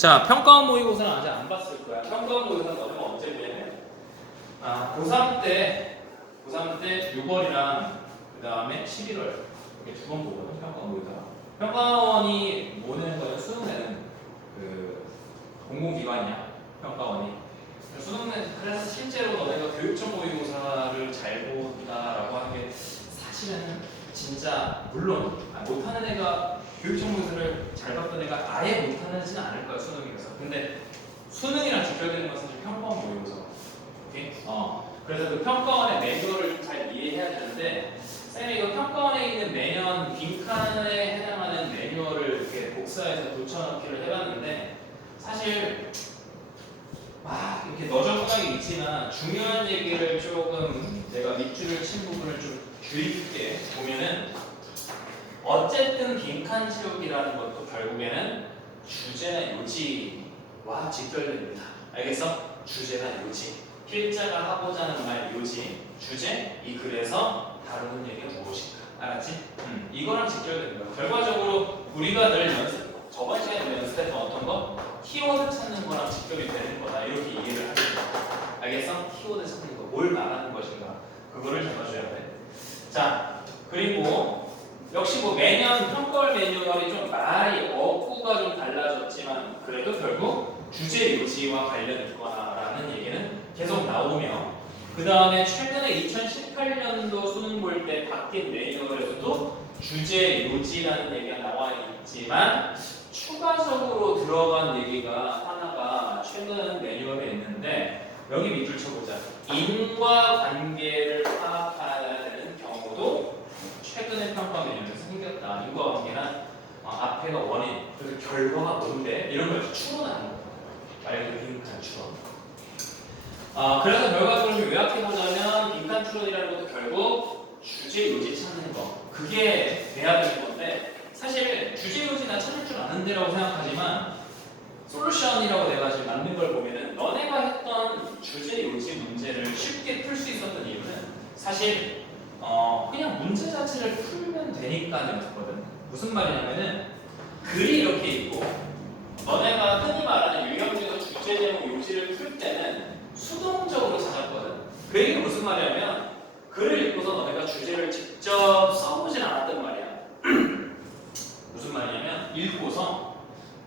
자, 평가원 모의고사는 아직 안 봤을 거야. 평가원 모의고사는 너네가 언제 보냐면 고3 때 6월이랑 그 다음에 11월 이렇게 두 번 보거든. 평가원 모의고사. 평가원이 뭐 내는 거야? 수능 내는 그 공공기관이야. 평가원이. 수능 내 그래서 실제로 너네가 교육청 모의고사를 잘 본다라고 하는 게 사실은 진짜 물론 못하는 애가 교육청 모의고사를 잘 봤던 애가 아예 못하지는 않을 거야 수능이라서. 근데 수능이랑 직결되는 건 사실 평가원 모의고사. 오케이? 그래서 그 평가원의 매뉴얼을 잘 이해해야 되는데 쌤이 이거 평가원에 있는 매년 빈칸에 해당하는 매뉴얼을 이렇게 복사해서 붙여넣기를 해봤는데 사실 이렇게 너저분하게 있지만 중요한 얘기를 조금 내가 밑줄을 친 부분을 좀 주의 깊게 보면은 어쨌든 빈칸 채우기라는 것도 결국에는 주제나 요지와 직결됩니다. 알겠어? 주제나 요지. 필자가 하고자 하는 말 요지, 주제, 이 글에서 다루는 얘기가 무엇인가. 알았지? 이거랑 직결되는 거야. 결과적으로 우리가 늘 저번 시간에 연습했던 어떤 거? 키워드 찾는 거랑 직결이 되는 거다. 이렇게 이해를 하는 거야. 알겠어? 키워드 찾는 거. 뭘 말하는 것인가. 그거를 잡아줘야 돼. 자, 그리고 역시 뭐 매년 평가원 매뉴얼이 좀 말이 어구가 좀 달라졌지만 그래도 결국 주제 요지와 관련 있거나라는 얘기는 계속 나오며 그 다음에 최근에 2018년도 수능 볼 때 바뀐 매뉴얼에서도 주제 요지라는 얘기가 나와 있지만 추가적으로 들어간 얘기가 하나가 최근 매뉴얼에 있는데 여기 밑줄 쳐보자. 인과관계를 파악해야 되는 경우도 최근에 평가 매뉴얼에서 생겼다. 인과관계는 앞에가 원인, 그래서 결과가 뭔데? 이런 걸 추론하는 거야. 말 그대로 빈칸 추론. 그래서 결과적으로 요약해보자면 빈칸 추론이라는 것도 결국 주제 요지 찾는 거. 그게 돼야 되는 건데 사실 주제 요지나 찾을 줄 아는데라고 생각하지만 솔루션이라고 내가 지금 만든 걸 보면은 너네가 했던 주제 요지 문제를 쉽게 풀 수 있었던 이유는 사실 그냥 문제 자체를 풀면 되니까였거든. 무슨 말이냐면은 글이 이렇게 있고 너네가 흔히 말하는 유형적인 주제 제목 요지를 풀 때는 수동적으로 찾았거든. 그 얘기는 무슨 말이냐면 글을 읽고서 너네가 주제를 직접 써보진 않았단 말이야. 무슨 말이냐면 읽고서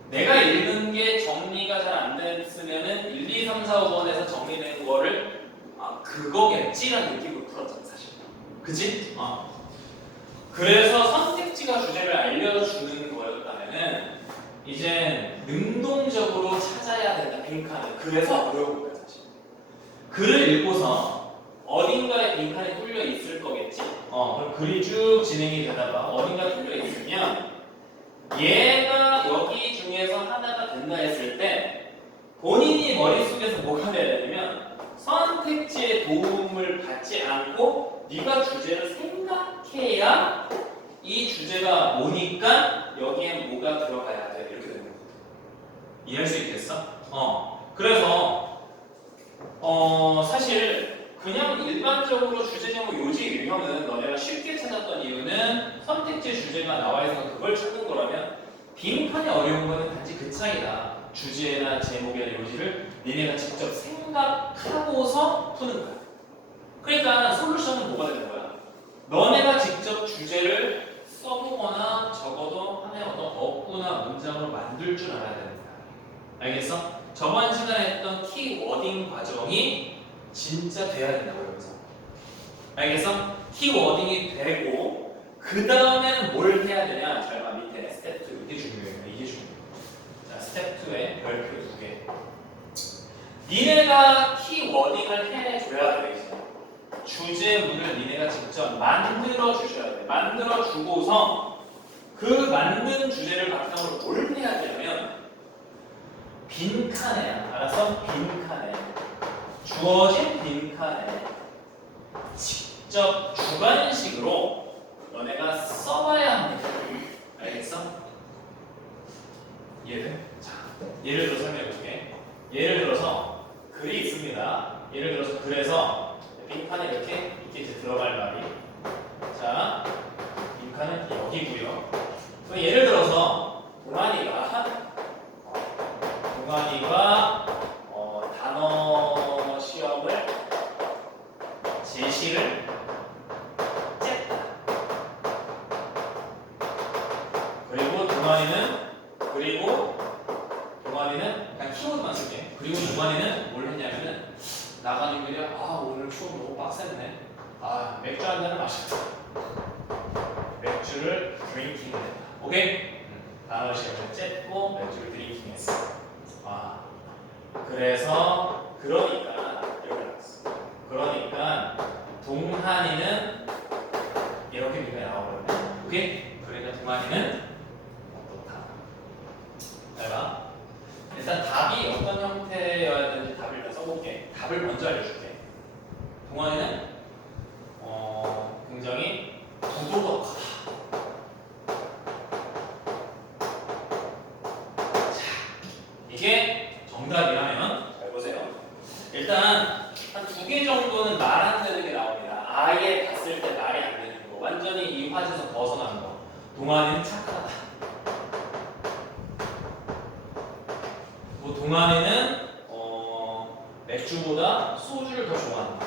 내가 읽는 게 정리가 잘 안 됐으면은 1, 2, 3, 4, 5번에서 정리된 거를 그거겠지라는 느낌으로 풀었잖아 사실. 그치? 그래서 선택지가 주제를 알려주는 거였다면은 이제 능동적으로 찾아야 된다 빈칸을. 그래서 어려운 거야 사실. 글을 읽고서 어딘가에 빈칸이 뚫려 있을 거겠지? 그럼 글이 쭉 진행이 되다가 어딘가에 뚫려 있으면 얘가 여기 중에서 하나가 된다 했을 때 본인이 머릿속에서 뭐가 돼야 되냐면 선택지의 도움을 받지 않고 네가 주제를 생각해야 이 주제가 뭐니까 여기에 뭐가 들어가야 돼. 이렇게 되는 거거든. 이해할 수 있겠어? 그래서 사실 그냥 일반적으로 주제 제목 요지 유형은 너네가 쉽게 찾았던 이유는 선택지 주제가 나와 있어서 그걸 찾는 거라면 빈칸이 어려운 거는 단지 그 차이다. 주제나 제목이나 요지를 니네가 직접 생각하고서 푸는 거야. 그러니까 솔루션은 뭐가 되는 거야? 너네가 직접 주제를 써보거나 적어도 하나의 어떤 어구나 문장으로 만들 줄 알아야 되는 거야. 알겠어? 저번 시간에 했던 키워딩 과정이 진짜 돼야 된다고 여기서. 알겠어? 키워딩이 되고 그 다음에는 뭘 해야 되냐? 잘 봐. 밑에 스텝 2 이게 중요해요. 이게 중요해요. 자, 스텝 2에 별표 2개. 니네가 키워딩을 해줘야 돼. 이제. 주제문을 니네가 직접 만들어 주셔야 돼. 만들어 주고서 그 만든 주제를 바탕으로 뭘 해야 되냐면 빈칸에, 알았어? 빈칸에, 주어진 빈칸에 직접 주관식으로 너네가 써봐야 합니다. 알겠어? 이해돼? 자, 예를 들어 설명해볼게. 예를 들어서 글이 있습니다. 예를 들어서 그래서 빈칸에 이렇게 이제 들어갈 말이 자, 빈칸은 여기고요. 예를 들어서 동환이가 동환이가 단어 시험을 제시를 쨌다. 그리고 동환이는 그냥 키워드만 쓸게. 그리고 동환이는 뭘 했냐면은 나가는 길에 오늘 수업 너무 빡셌네. 맥주 한 잔을 마셨다. 맥주를 드링킹 했다. 오케이? 단어 시험을 쨌고 맥주를 드링킹했어. 그래서 그러니까 여기 나왔어. 그러니까 동한이는 이렇게 미가 나와버렸네. 오케이? 그러니까 동한이는 어떻다. 잘 봐. 일단 답이 어떤 형태여야 되는지 답을 일단 써볼게. 답을 먼저 알려줄게. 동환이는 굉장히 부도덕하다. 이게 정답이라면 잘 보세요. 일단 한 2개 정도는 말 안 되는 게 나옵니다. 아예 봤을 때 말이 안 되는 거. 완전히 이 화제에서 벗어나는 거. 동환이는 착하다. 동환이는 맥주보다 소주를 더 좋아한다.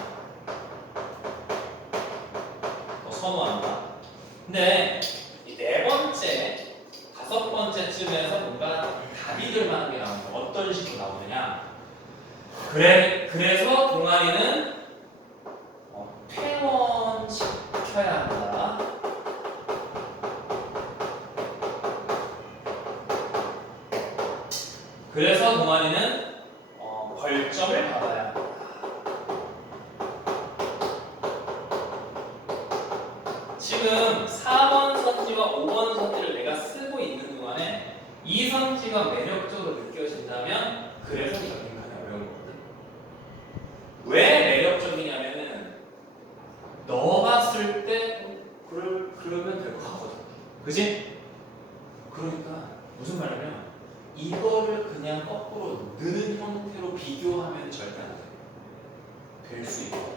더 선호한다. 근데 이 4번째, 5번째쯤에서 뭔가 답이 될 만한 게 나오는 거야. 어떤 식으로 나오느냐. 그래서 동환이는 퇴원시켜야 한다. 그래서 동환이는 벌점을 받아야 한다. 지금 4번 선지와 5번 선지를 내가 쓰고 있는 동안에 이 선지가 매력적으로 느껴진다면 그래서 이거 굉장히 어려운 거거든. 왜 매력적이냐면은 너가 쓸 때 그러면 될 것 같거든. 그지? 그러니까 무슨 말이냐면 이거를 그냥 거꾸로 느는 형태로 비교하면 절대 안 돼. 될 수 있고.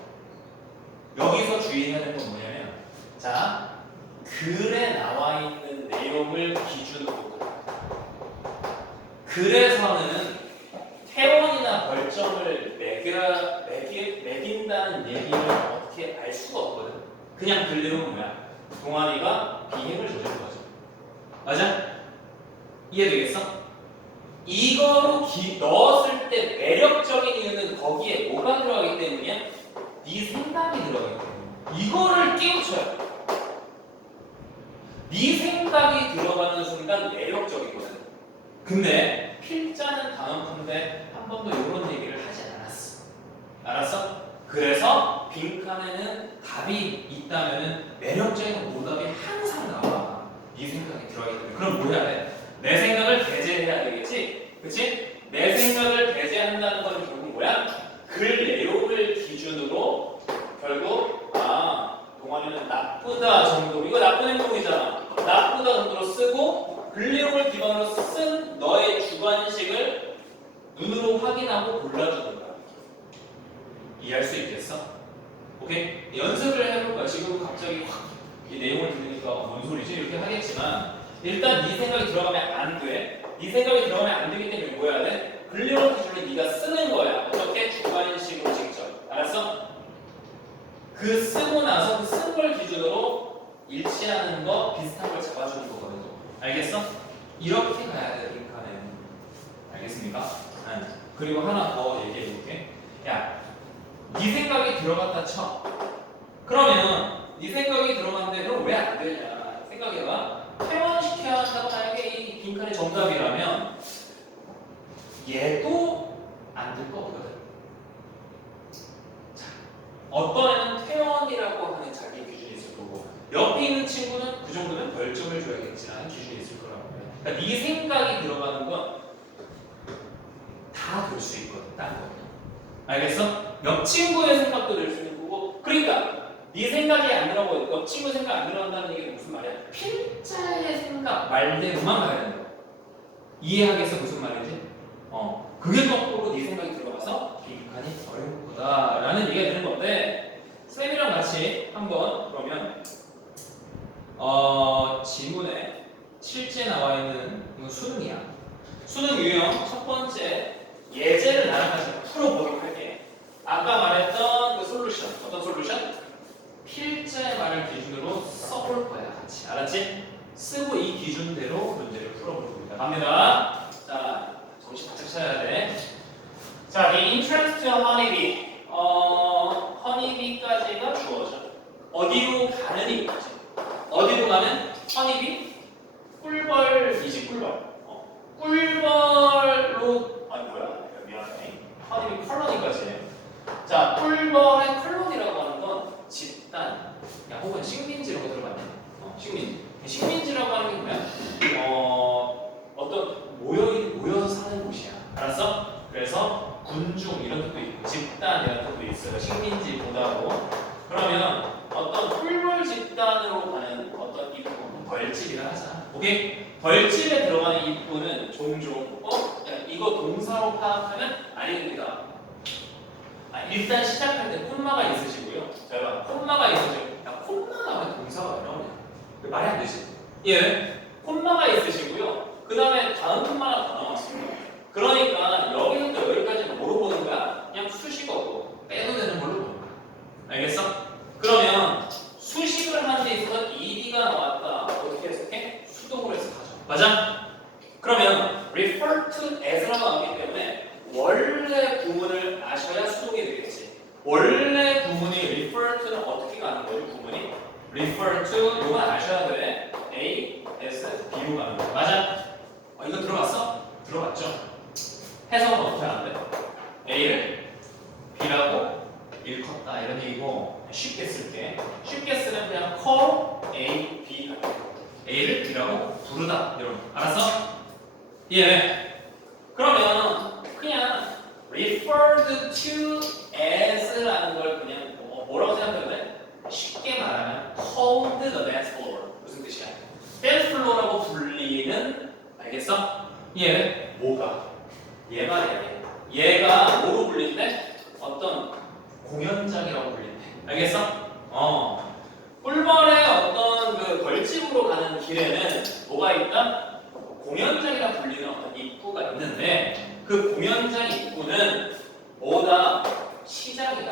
여기서 주의해야 되는 건 뭐냐면 자, 글에 나와 있는 내용을 기준으로 글에서는 퇴원이나 벌점을 매긴다는 얘기를 어떻게 알 수가 없거든. 그냥 글 내용은 뭐야? 동환이가 비행을 저지른 거죠. 맞아? 이해되겠어? 이거로 넣었을 때 매력적인 이유는 거기에 뭐가 들어가기 때문이야? 네 생각이 들어가기 때문에. 이거를 깨우쳐야 돼. 네 생각이 들어가는 순간 매력적이거든. 근데 필자는 단언컨대 한 번도 이런 얘기를 하지 않았어. 알았어? 그래서 빈칸에는 답이 있다면은 매력적인 오답이 항상 나와. 네 생각이 들어가기 때문에. 그럼 뭐 해야 돼? 내 생각을 배제해야 되겠지? 그치? 내 생각을 배제한다는 건 결국 뭐야? 글 내용을 기준으로 결국 동환이는 나쁘다 정도. 이거 나쁜 행동이잖아. 나쁘다 정도로 쓰고 글 내용을 기반으로 쓴 너의 주관식을 눈으로 확인하고 골라주는 거야. 이해할 수 있겠어? 오케이? 연습을 해볼 거야. 지금 갑자기 확 이 내용을 들으니까 뭔 소리지? 이렇게 하겠지만 일단 네 생각이 들어가면 안 돼. 네 생각이 들어가면 안 되기 때문에 뭐 해야 돼? 글 내용을 기준으로 네가 쓰는 거야. 어떻게? 주관식으로 직접. 알았어? 그 쓰고 나서 그 쓴 걸 기준으로 일치하는 거 비슷한 걸 잡아주는 거거든. 알겠어? 이렇게 가야 돼. 빈칸에. 알겠습니까? 그리고 하나 더 얘기해 볼게. 야, 네 생각이 들어갔다 쳐. 그러면 네 생각이 들어갔는데 그럼 왜 안 되냐? 생각해봐. 퇴원시켜야 한다고 만약에 이 빈칸이 정답이라면 얘도 안 될 거 없거든. 자, 어떤 애는 퇴원이라고 하는 자기 기준이 있을 거고 옆에 있는 친구는 그 정도면 벌점을 줘야겠지라는 기준이 있을 거라고 해. 그러니까 네 생각이 들어가는 건 다 될 수 있거든. 딴 거. 알겠어? 옆 친구의 생각도 될 수 있는 거고. 그러니까 네 생각이 안 들어가고 옆 친구 생각 안 들어간다는 얘기는 무슨 말이야? 필자의 생각 말대로만 가야 된다. 이해하겠어? 무슨 말인지? 그게 거꾸로 네 생각이 들어가서 빈칸이 어려운 거다라는 얘기가 되는 건데 쌤이랑 같이 한번 그러면 지문에 실제 나와 있는 이건 수능이야. 수능 유형 첫 번째 예제를 나랑 같이 풀어보도록 할게. 아까 말했던 그 솔루션, 어떤 솔루션? 필자의 말을 기준으로 써볼 거야, 같이. 알았지? 쓰고 이 기준대로 문제를 풀어볼 겁니다. 갑니다. 자, 정신 바짝 차려야 돼. 자, the entrance to honeybee. 허니비까지가 주어져. 어디로 가는 이거지. 어디로 가는 허니비? 꿀벌이지, 꿀벌. 꿀벌로, 아니 뭐야? 미안해. 허니비 컬러니까지. 자, 꿀벌의 컬러니라고 하는 건 집단, 야, 혹은 식민지라고 들어봤냐? 식민지. 식민지라고 하는 게 뭐야? 어떤 모여서 사는 곳이야. 알았어? 그래서 군중 이런 뜻도 있고 집단 이런 뜻도 있어요. 식민지보다도. 그러면 어떤 꿀벌 집단으로 가는 어떤 입구, 벌집이라 하자. 오케이? 벌집에 들어가는 입구는 종종 이거 동사로 파악하면 아닙니다. 일단 시작할 때 콤마가 있으시고요. 자, 봐. 콤마가 있으시고, 야, 콤마 나오면 동사가 왜 나오냐? 말이 안 되지? 예. 콤마가 있으시고요. 그 다음에 다음 콤마가 더 나왔습니다. 그러니까 여기부터 여기까지는 뭐로 보는 거야? 그냥 수식어고 빼도 되는 걸로 보는 거야. 알겠어? 그러면 수식을 하는 데 있어서 ed가 나왔다. 어떻게 해석해? 수동으로 해석하죠. 맞아? 그러면 refer to as라고 나왔기 때문에 원래 구문을 아셔야 수동이 되겠지. 원래 구문이 refer to는 어떻게 가는 거지? 구문이 refer to 이건 아셔야 돼. A, S, B로 가는 거. 맞아? 이거 들어갔어? 들어갔죠? 해석은 어떻게 하는데? A를 B라고 일컫다 이런 얘기고 쉽게 쓸게. 쉽게 쓰면 그냥 call A, B 하는 거. A를 B라고 부르다 이런 거. 알았어? 예. 그러면 그냥 referred to as라는 걸 그냥 뭐라고 생각하면 돼? 쉽게 말하면 called the dance floor. 무슨 뜻이야? dance floor라고 불리는, 알겠어? 얘는 뭐가? 얘 말이야. 얘가 뭐로 불린대? 어떤 공연장이라고 불린대. 알겠어? 꿀벌의 어떤 그 벌집으로 가는 길에는 뭐가 있다? 공연장이라 불리는 어떤 입구가 있는데 그 공연장 입구는 뭐다? 시장이다.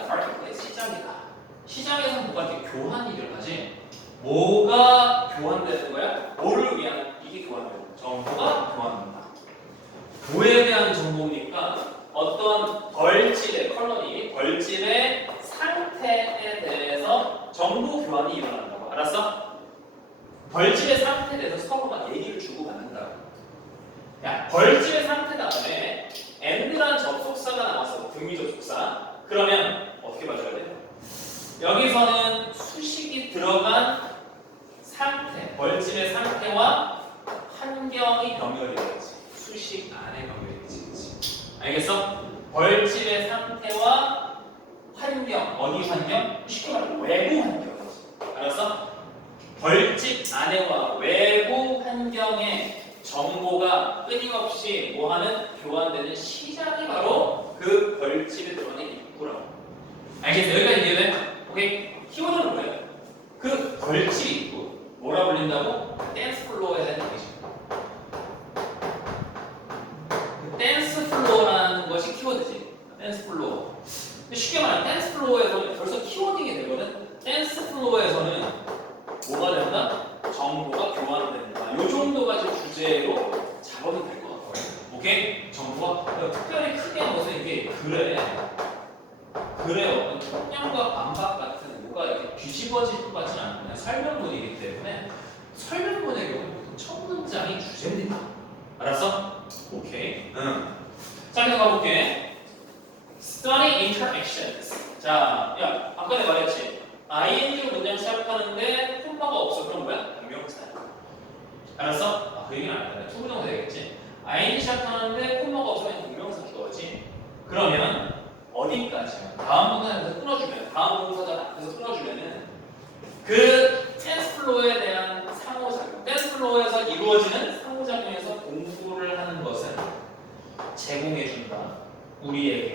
시장이다. 시장에서 뭐가 이렇게 교환이 일어나지? 뭐가 교환되는 거야? 뭐를 위한 이게 교환되는 거야? 정보가 교환된다. 뭐에 대한 정보니까 어떤 벌집의 컬러니, 벌집의 상태에 대해서 정보 교환이 일어난다고. 알았어? 벌집의 상태에 대해서 서로가 얘기를 주고받는다고. 야, 벌집의 상태 다음에 and라는 접속사가 나왔어. 등위 접속사. 그러면 어떻게 봐줘야 돼? 여기서는 수식이 들어간 상태, 벌집의 상태와 환경이 병렬이 되겠지. 수식 안에 병렬이 되겠지. 알겠어? 벌집의 상태와 환경, 어디 환경? 쉽게 말하면 외부 환경이지. 알았어? 벌집 안에와 외부 환경에 정보가 끊임없이 뭐하는 교환되는 시장이 바로 그 벌집에 들어가는 입구라고. 알겠어? 여기까지 이해돼? 오케이? 키워드는 뭐예요? 그 벌집 입구 뭐라 불린다고? 댄스 플로어에 대한 얘기죠. 그 댄스 플로어라는 것이 키워드지. 댄스 플로어. 쉽게 말하면 댄스 플로어에서는 벌써 키워딩이 되거든. 댄스 플로어에서는 뭐가 된다? 정보가 교환된다. 이 정도가 지금 주제로 작업이 될 것 같아요. 오케이? 정보가 특별히 크게 무슨 이게 글에 어떤 통념과 반박 같은 뭐가 이렇게 뒤집어질 것 같지는 않고 그냥 설명문이기 때문에 설명문의 경우는 보통 첫 문장이 주제입니다. 알았어? 오케이. 자, 계속 가볼게. Study interactions. 자, 야, 아까 내가 말했지. ing로 문장 시작하는데 콤마가 없어. 그럼 뭐야? 명사야. 알았어? 그 얘기는 안 해. 투부정사 되겠지. ing 시작하는데 콤마가 없으면 동명사 키워지. 그러면 어디까지야? 다음 동사에서 끊어주면, 다음 동사가 앞에서 끊어주면은 그 댄스 플로어에 대한 상호작용, 댄스 플로어에서 이루어지는 상호작용에서 공부를 하는 것은 제공해준다. 우리에게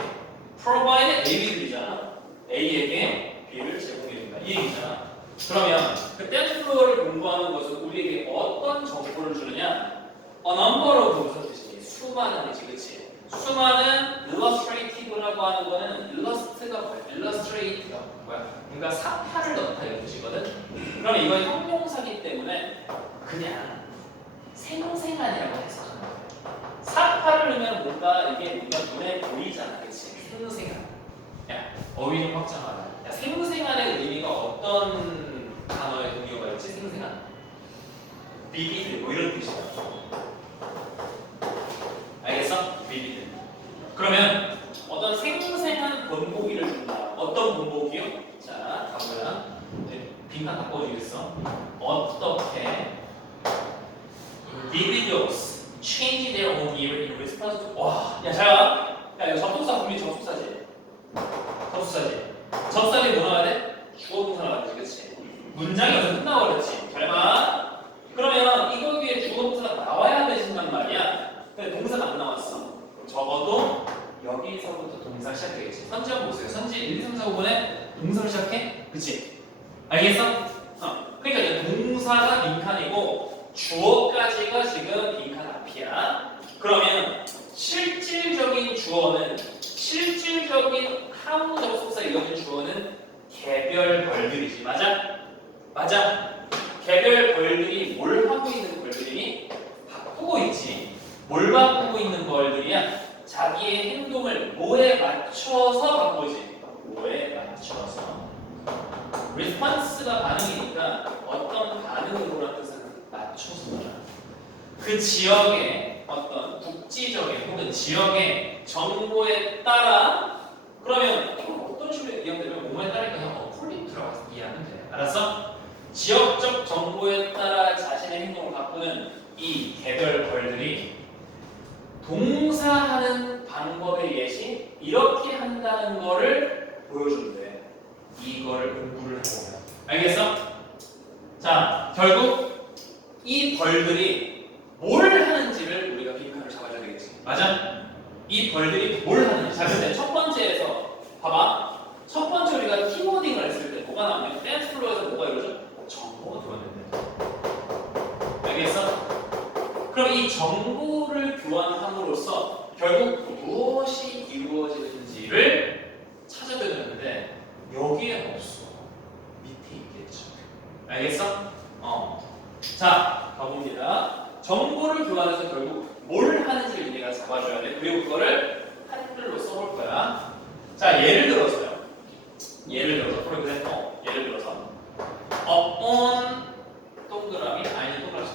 provide A, B들이잖아. A에게 B를 제공해준다. 이 얘기잖아. 그러면 그 댄스 플로어를 공부하는 것은 우리에게 어떤 정보를 주느냐? A number of 무슨 뜻이니? 수많은이지, 그치? 수많은 illustrative라고 하는 거는 illust가 뭐야? illustrate가 뭐야? 그러니까 사파를 넣다 이런 뜻이거든. 그럼 이건 형용사기 때문에 그냥 생생한이라고 해석하는 거야. 사파를 넣으면 뭔가 이게 뭔가 눈에 보이잖아, 그치? 생생한. 야, 어휘 좀 확장하라. 야, 생생한의 의미가 어떤 단어의 의미가 있지? 생생한. 비비드 뭐 이런 뜻이야. 알겠어? 비비드. 그러면 어떤 생생한 본보기를 준다. 어떤 본보기요? 자, 가보자. 빈칸 바꿔주겠어. 어떻게 individuals change their own year in response to. 와, 야, 잘 봐. 야, 이거 접속사 분명히 접속사지. 접속사지. 접속사지 뭐 나와야 돼? 주어 동사 나와야지, 그치? 문장이 어디서 끝나버렸지. 잘 봐. 그러면 이거 위에 주어 동사가 나와야 되신단 말이야. 근데 동사가 안 나왔어. 적어도 여기서부터 동사 시작되겠지. 선지 한번 보세요. 선지 1, 2, 3, 4, 5번에 동사를 시작해? 그치? 알겠어? 그러니까 이제 동사가 빈칸이고 주어까지가 지금 빈칸 앞이야. 그러면 실질적인 주어는 실질적인 하무 접속사 이어진 주어는 개별 벌들이지. 맞아? 맞아? 개별 벌들이 뭘 하고 있는 벌들이니? 바꾸고 있지. 뭘 바꾸고 있는 벌들이야? 자기의 행동을 뭐에 맞춰서 바꾸지. 뭐에 맞춰서. response가 반응이니까 어떤 반응으로라는 뜻은 맞춰서잖아. 그 지역의 어떤 국지적인 혹은 지역의 정보에 따라 그러면 어떤 식으로 이해되면 뭐에 따라 그냥 폴리 들어가서 이해하면 돼. 알았어? 지역적 정보에 따라 자신의 행동을 바꾸는 이 개별 벌들이 동사하는 방법의 예시 이렇게 한다는 거를 보여준대. 이걸 공부를 해보면 알겠어? 자, 결국 이 벌들이 뭘 하는지를 우리가 빈칸을 잡아줘야 되겠지. 맞아? 이 벌들이 뭘 하는지. 자, 근데 첫 번째에서 봐봐. 첫 번째 우리가 키워딩을 했을 때 뭐가 나오냐면 댄스 플로어에서 뭐가 이루어져? 정보가 교환된다. 알겠어? 그럼 이 정보를 교환함으로써 결국 무엇이 이루어지는지를 찾아야 되는데 여기에 없어. 밑에 있겠죠. 알겠어? 자, 가봅니다. 정보를 교환해서 결국 뭘 하는지를 우리가 잡아줘야 돼. 그리고 그거를 한글로 써볼 거야. 자, 예를 들어서 프로그램 예를 들어서 upon 동그라미 아니 동그라미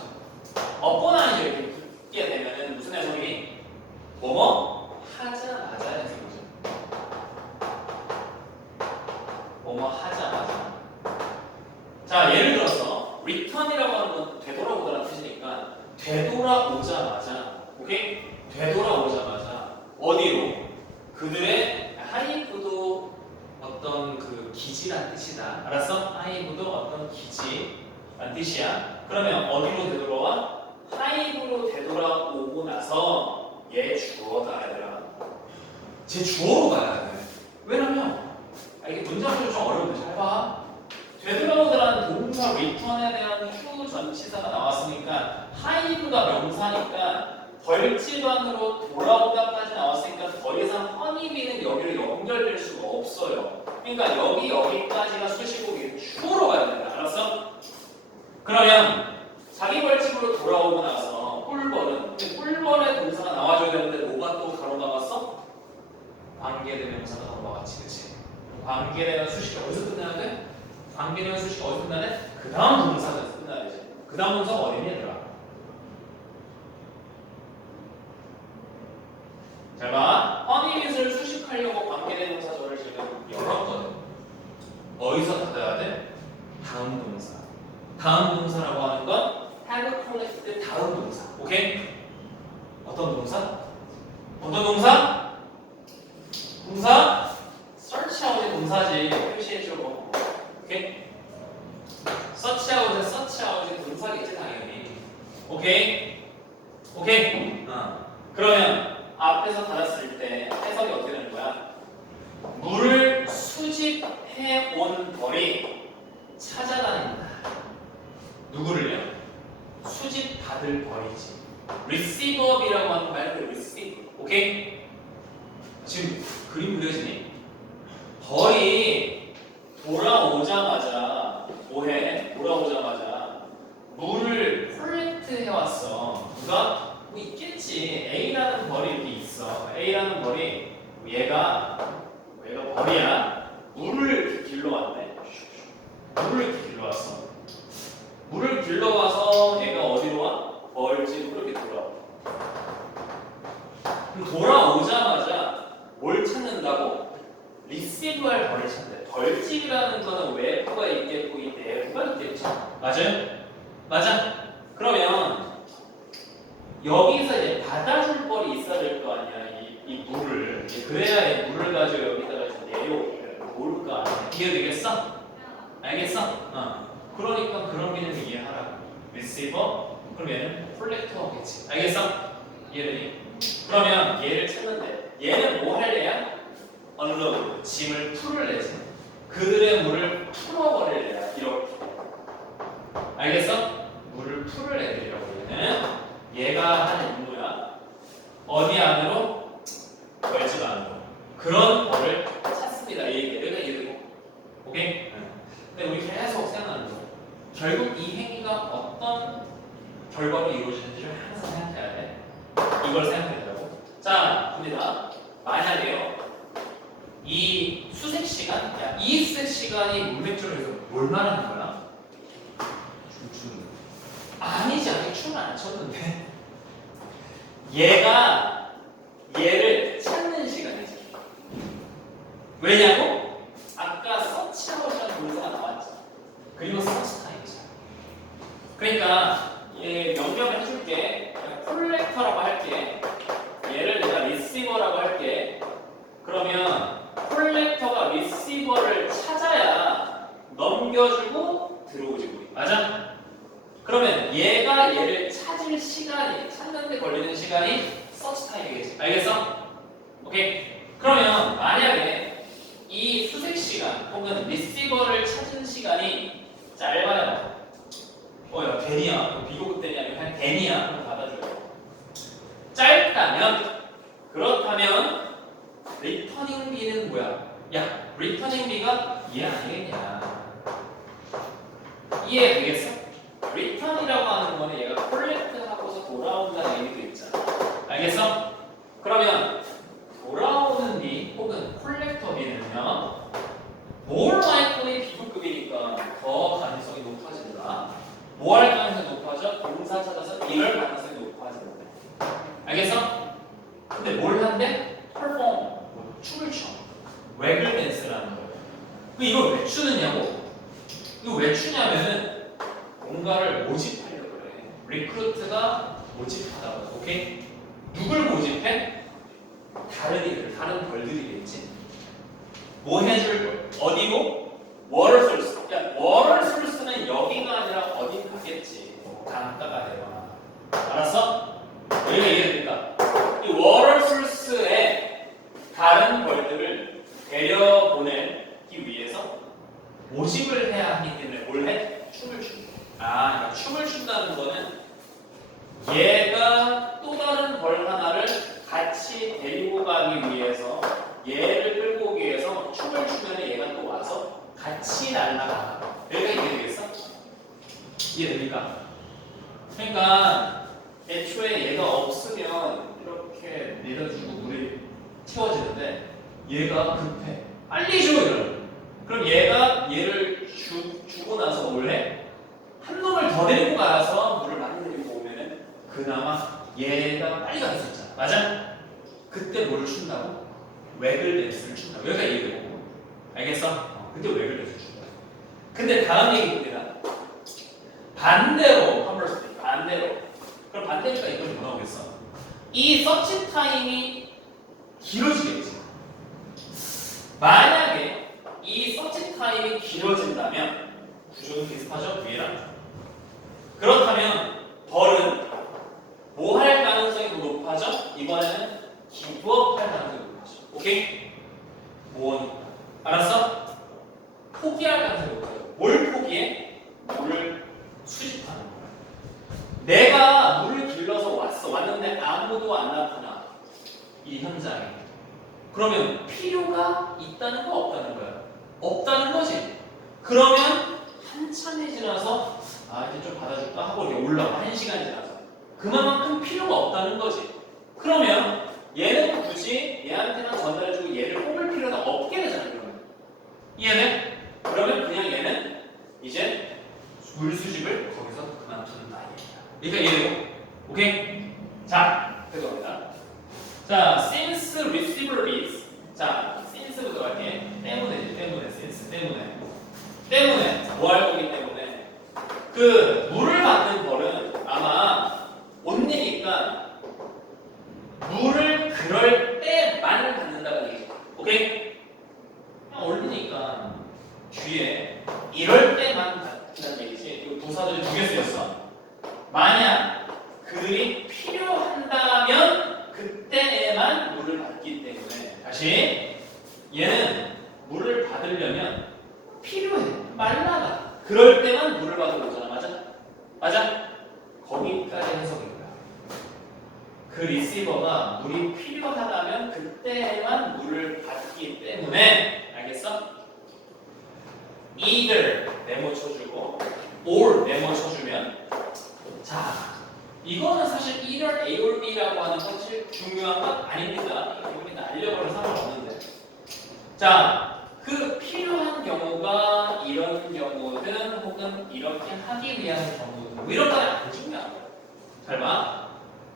upon 이렇게 붙게 되면은 무슨 해석이 뭐뭐 하자마자 해석이죠. 뭐뭐 하자마자. 자, 예를 들어서 return이라고 하는 건 되돌아오다라는 뜻이니까 되돌아오자마자, 오케이? 되돌아오자마자 어디로? 그들의 하이브도 어떤 그 기지란 뜻이다. 알았어? 하이브도 어떤 기지란 뜻이야. 그러면 어디로 되돌아와? 하이브로 되돌아오고 나서 얘 주어다 얘들아. 제 주어로 가야 돼. 왜냐면 이게 문장이 좀 어려운데 잘 봐. 되돌아오더라는 동사 return에 대한 후 전치사가 나왔으니까 하이브가 명사니까 벌집안으로 돌아오다까지 나왔으니까 더 이상 허니비는 여기로 연결될 수가 없어요. 그러니까 여기까지가 수식어기 주어로 가야 된다. 알았어? 그러면 자기 벌집으로 돌아오고 나서 꿀벌의 동사가 나와줘야 되는데 뭐가 또 가로 나왔어? 관계대명사가 가로 나왔지, 그치? 관계대명 수식이 어디서 끝나야 돼? 관계대명 수식이 어디서 끝나야 돼? 그 다음 동사가 끝나야 되지. 그 다음 동사가 어디니 얘들아? 잘 봐. 허니빗을 수식하려고 관계대명사절을 지금 열었거든. 어디서 닫아야 돼? 다음 동사. 다음 동사라고 하는 건 have collected 다음 동사. 오케이? 어떤 동사? 어떤 동사? 동사? search아웃의 동사지. 표시해줘. 오케이? search아웃의 동사겠지 당연히. 오케이? 오케이? 그러면 앞에서 닫았을 때 해석이 어떻게 되는 거야? 물을 수집해 온 벌이 찾아다닌다. 누구를요? 수집 받을 벌이지. receive이라고 하는 말 그대로 receive. 오케이? 지금 그림 그려지니? 벌이 돌아오자마자 뭐해? 돌아오자마자 물을 콜렉트 해왔어. 누가? 뭐 있겠지. A라는 벌이 이렇게 있어. A라는 벌이 얘가 벌이야. 물을 이렇게 길러왔네. 물을 이렇게 길러왔어. 물을 길러와서 얘가 어디로 와? 벌집으로 이렇게 돌아와. 그럼 돌아오자마자 뭘 찾는다고? 리시브할 벌을 찾는데 벌집이라는 거는 외부가 있겠고 이 내부가 있겠죠. 맞아요? 맞아? 그러면 여기서 이제 받아줄 벌이 있어야 될 거 아니야. 이 물을. 그래야 이 물을 가지고 여기다가 내려오면 모를 거 아니야. 이해되겠어? 알겠어? 그러니까 그런 개념을 이해하라고. 리시버, 그럼 얘는 콜렉터겠지. 알겠어? 이해되니? 그러면 얘를 찾는데 얘는 뭐 할 애야? 언로드, 짐을 풀을 내지. 그들의 물을 풀어버릴 애야. 이렇게. 알겠어? 물을 풀을 애들이라고. 얘가 하는 임무야. 어디 안으로? 벌집 안으로. 그런 벌을 찾습니다. 얘가 이해되고. 오케이? 근데 우리 계속 생각하는 거. 결국 이 행위가 어떤 결과로 이루어지는지를 항상 생각해야 돼. 이걸 생각해야 된다고. 자, 봅니다. 만약에요. 이 수색 시간, 이 수색 시간이 문맥적으로 뭘 말하는 거야? 춤추는. 아니지, 아직 춤을 안 췄는데. 얘가 얘를 찾는 시간이지. 왜냐고? 아까 서치하고라는 동사가 나왔죠. 그리고 서치 타임이죠. 그러니까 얘 명령을 해줄게. 콜렉터라고 할게. 얘를 내가 리시버라고 할게. 그러면 콜렉터가 리시버를 찾아야 넘겨주고 들어오지. 맞아? 그러면 얘가 얘를 찾을 시간이, 찾는데 걸리는 시간이 서치 타임이겠지. 알겠어? 오케이? 그러면 만약에 이 수색 시간 혹은 리시버를 찾은 시간이 짧아요. 야, 데니야. 비고급 데니 아니면 그냥 데니야. 그럼 받아줘요. 짧다면, 그렇다면 리터닝 비는 뭐야? 야, 리터닝 비가 얘 아니겠냐? 이해되겠어? 리턴이라고 하는 거는 얘가 콜렉트 하고서 돌아온다는 의미도 있잖아. 알겠어? 그러면 돌아오는 비 혹은 콜렉터 비는요, more likely 비급급이니까 더 가능성이 높아진다. 뭐 할 가능성이 높아져? 동사 찾아서 이럴 가능성이 높아진다. 알겠어? 근데 뭘 한대? perform, 춤을 춰. 레글 댄스라는 거예요. 이걸 왜 추느냐고? 이거 왜 추냐면은 뭔가를 모집하려고 그래. 리크루트가 모집하다고. 오케이? 누굴 모집해? 다른 이들, 다른 벌들이겠지. 뭐 해줄 걸? 어디고? 워럴 솔스. 야, 워럴 솔스는 여기가 아니라 어딘 가겠지. 강가가 되거나. 알았어? 여기가 이해됩니까? 이 워럴 솔스에 다른 벌들을 데려보내기 위해서 모집을 해야 하기 때문에 뭘 해? 춤을 춘다. 그러니까 춤을 춘다는 거는 얘가 또 다른 벌 하나를 같이 데리고 가기 위해서, 얘를 끌고 오기 위해서 춤을 추면 얘가 또 와서 같이 날아가. 여기가 이해되겠어? 이해됩니까? 그러니까 애초에 얘가 없으면 이렇게 내려주고 물이 채워지는데 얘가 급해. 빨리 줘! 이러는. 그럼 얘가 얘를 주고 나서 뭘 해? 한 놈을 더 데리고 가서 물을 많이 데리고 오면은 그나마 얘가 빨리 갈 수 있잖아. 맞아? 그때 뭘 춘다고? 웨글 댄스를 춘다고. 여기가 이해되고. 알겠어? 그때 웨글 댄스를 춘다. 근데 다음 얘기 봅니다. 반대로, conversely, 반대로. 그럼 반대니까 이건 뭐 나오겠어? 이 서치 타임이 길어지겠지. 만약에 이 서치 타임이 길어진다면 구조는 비슷하죠? 위에랑. 그렇다면 벌은 뭐 할 가능성이 더 높아져? 이번에는 기부업 할 가능성이 높아져. 오케이? 뭐니까. 알았어? 포기할 가능성이 높아져. 뭘 포기해? 물을 수집하는 거야. 내가 물을 길러서 왔어. 왔어. 왔는데 아무도 안 나타나. 이 현장에. 그러면 필요가 있다는 거 없다는 거야? 없다는 거지. 그러면 한참이 지나서 아 이제 좀 받아줄까 하고 이렇게 올라와. 1시간 지나서. 그만큼 필요가 없다는 거지. 그러면 얘는 굳이 얘한테만 전달해주고 얘를 뽑을 필요가 없게 되잖아. 그러면 이해돼? 그러면 그냥 얘는 이제 물 수집을 거기서 그만둔다. 그러니까 이해되고? 오케이? 자, 그거입니다. 자, since receiver is 자, since부터 갈게. 때문에 since 때문에 뭐 할 거기 때문에 그 물을 받는 벌은 아마 온니니까 물을 그럴 때만 받는다는 얘기죠. 오케이? 그냥 올리니까 뒤에 이럴 때만 받는다는 얘기지. 이 부사들이 2개 쓰였어. 만약 그들이 필요한다면 그때에만 물을 받기 때문에 다시 얘는 물을 받으려면 필요해. 말라가. 그럴 때만 물을 받으러 오잖아. 맞아? 맞아? 거기까지 해석인 거야. 그 리시버가 물이 필요하다면 그때만 물을 받기 때문에 알겠어? either 네모 쳐주고 or 네모 쳐주면 자 이거는 사실 either A or B라고 하는 건 사실 중요한 건 아닙니다. 이거는 알려버려 상관없는데 자 그 필요한 경우가 이런 경우든 혹은 이렇게 하기 위한 경우든 뭐 이런 건 안 중요한 거야. 잘 봐.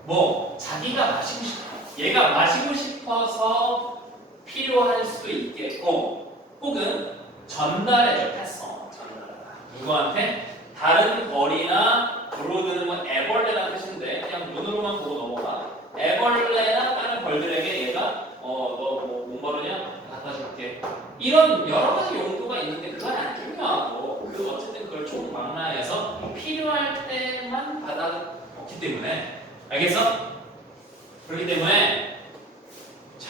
뭐 자기가 마시고 싶어 얘가 마시고 싶어서 필요할 수도 있겠고 혹은 전달해줘 패서 전달하다 누구한테? 다른 벌이나 브로드는 뭐 애벌레라는 뜻인데 그냥 눈으로만 보고 넘어가 애벌레나 다른 벌들에게 얘가 너 뭐 몸바르냐? 갖다 줄게 이런 여러 가지 용도가 있는데 그건 안 중요하고 그 어쨌든 그걸 총망라해서 필요할 때만 받아 먹기 때문에 알겠어? 그렇기 때문에 자,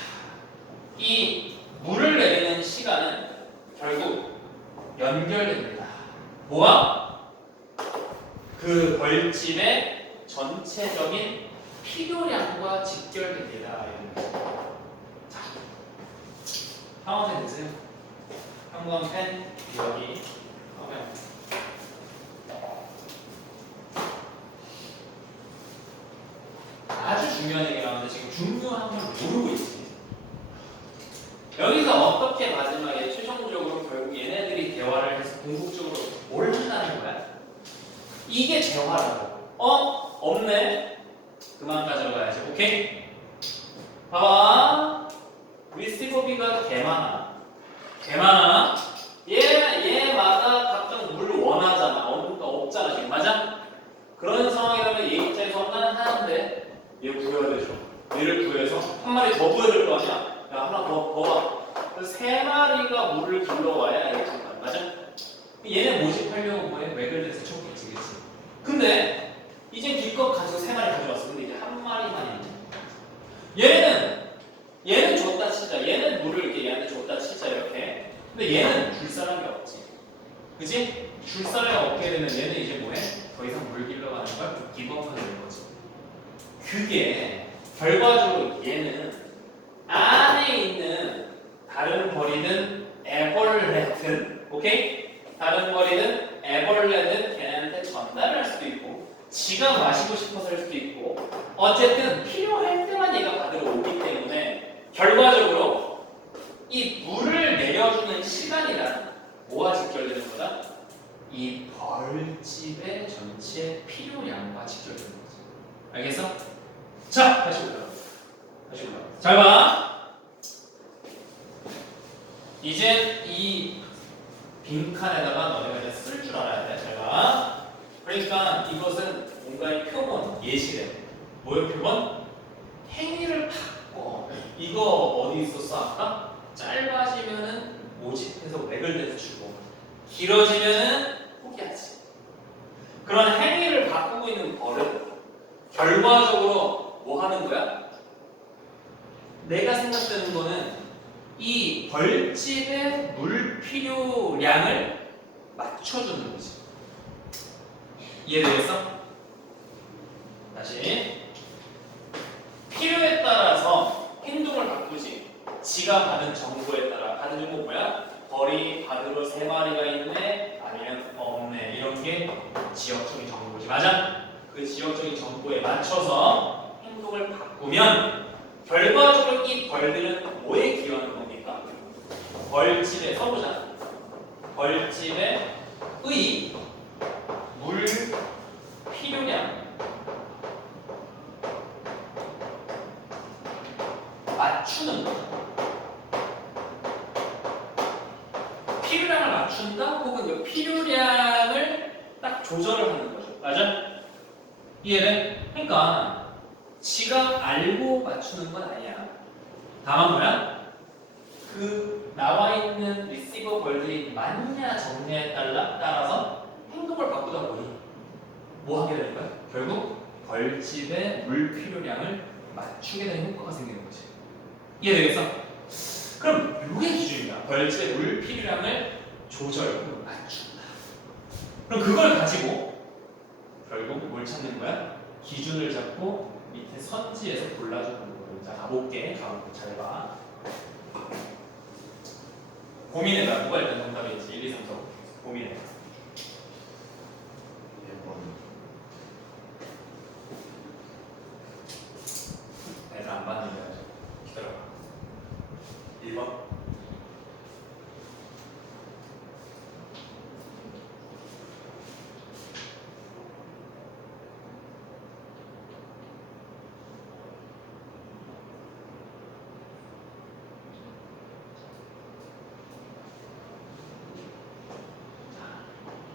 이 물을 내리는 시간은 결국 연결됩니다. 뭐와? 그 벌집의 전체적인 필요량과 직결됩니다. 자, 항원펜 드세요. 항원펜 여기 아주 중요한 얘기 나오는데 지금 중요한 걸 모르고 있습니다. 여기서 어떻게 마지막에 최종적으로 결국 얘네들이 대화를 해서 궁극적으로 뭘 한다는 거야? 이게 대화라고. 없네? 그만 가져러 가야지. 오케이? 봐봐. 리시버비가 개 많아. 얘마다 각종 물 원하잖아. 없잖아 지금. 맞아? 그런 상황이라면 얘 입장에서 하나는 하는데 얘 구해야 되죠. 얘를 구해서 한 마리 더 구해야 될 거 아니야? 야 하나 더 와. 그래서 3마리가 물을 길러와야 알겠지. 맞아? 얘네 모집하려고 뭐해? 외글에서 쳤겠지. 그치? 근데 이제 기껏 가지고 3마리 가져왔어. 근데 이제 한 마리만 있네. 얘는 줬다 치자. 얘는 물을 이렇게 얘한테 줬다 치자 이렇게. 근데 얘는 줄 사람이 없지. 그치? 줄 사람이 없게 되면 얘는 이제 뭐해? 더 이상 물 길러가는 걸 기법하게 되는 거지. 그게 결과적으로 얘는 안에 있는 다른 벌이든 애벌레든 오케이? 다른 벌이든 애벌레든 걔네한테 전달할 수도 있고 지가 마시고 싶어서 할 수도 있고 어쨌든 필요할 때만 얘가 받으러 오기 때문에 결과적으로 이 물을 내려주는 시간이란 뭐와 직결되는 거다? 이 벌집의 전체 필요량과 직결되는 거지. 알겠어? 자, 다시 올라. 잘 봐. 이제 이 빈칸에다가 너네가 이제 쓸 줄 알아야 돼. 잘 봐. 그러니까 이것은 뭔가의 표본, 예시래. 뭐의 표본? 행위를 바꿔. 이거 어디 있었어 아까? 짧아지면은 모집해서 레글대서 주고 길어지면은 포기하지. 그런 행위를 바꾸고 있는 버릇 결과적으로 뭐 하는 거야? 내가 생각되는 거는 이 벌집의 물 필요량을 맞춰주는 거지. 이해되겠어? 다시 지가 받은 정보에 따라 받은 정보 뭐야? 벌이 받으러 3마리가 있네 아니면 없네 이런 게 지역적인 정보지 맞아? 그 지역적인 정보에 맞춰서 행동을 바꾸면 결과적으로 이 벌들은 뭐에 기여하는 겁니까? 벌집에 써보자. 벌집의 물 필요량 맞추는 거. 필요량을 맞춘다 혹은 그 필요량을 딱 조절을 하는 거죠. 맞아? 이해돼? 그러니까 지가 알고 맞추는 건 아니야. 다만 뭐야? 그 나와 있는 리시버 벌들이 맞냐 적냐에 따라서 행동을 바꾸다 보니 뭐 하게 되는 거야? 결국 벌집의 물 필요량을 맞추게 되는 효과가 생기는 거지. 이해되겠어? 그럼 이게 기준이야. 벌집의 물 필요량을 조절, 맞춘다. 그럼 그걸 가지고 결국 뭘 찾는 거야? 기준을 잡고 밑에 선지에서 골라주는 거야. 자, 가볼게. 잘 봐. 고민해봐. 누가 일단 정답인지 1, 2, 3, 4 고민해. 1번. 애들 안 받는 거야. 기다려봐. 1번.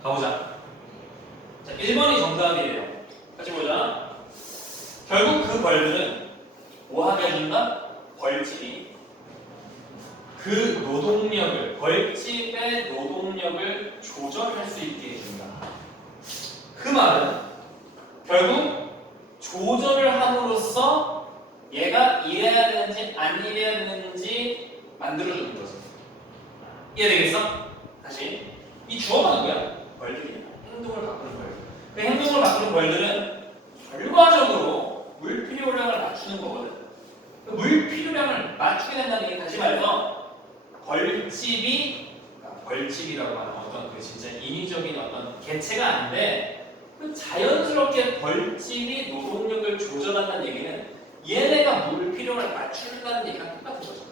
가보자. 자, 1번이 정답이에요. 같이 보자. 결국 그 벌들은 뭐 하게 해준다? 벌집이 그 노동력을, 벌집의 노동력을 조절할 수 있게 해준다. 그 말은 결국 조절을 함으로써 얘가 일해야 되는지 안 일해야 되는지 만들어주는 거지. 이해되겠어? 다시. 이 주어가 누구야? 벌들이야. 행동을 바꾸는 벌들. 그 행동을 바꾸는 벌들은 결과적으로 물 필요량을 맞추는 거거든. 그 물 필요량을 맞추게 된다는 게 다시 말해서 벌집이라고 하는 어떤 그 진짜 인위적인 어떤 개체가 아닌데 그 자연스럽게 벌집이 노동력을 조절한다는 얘기는 얘네가 물 필요를 맞춘다는 얘기랑 똑같은 거죠.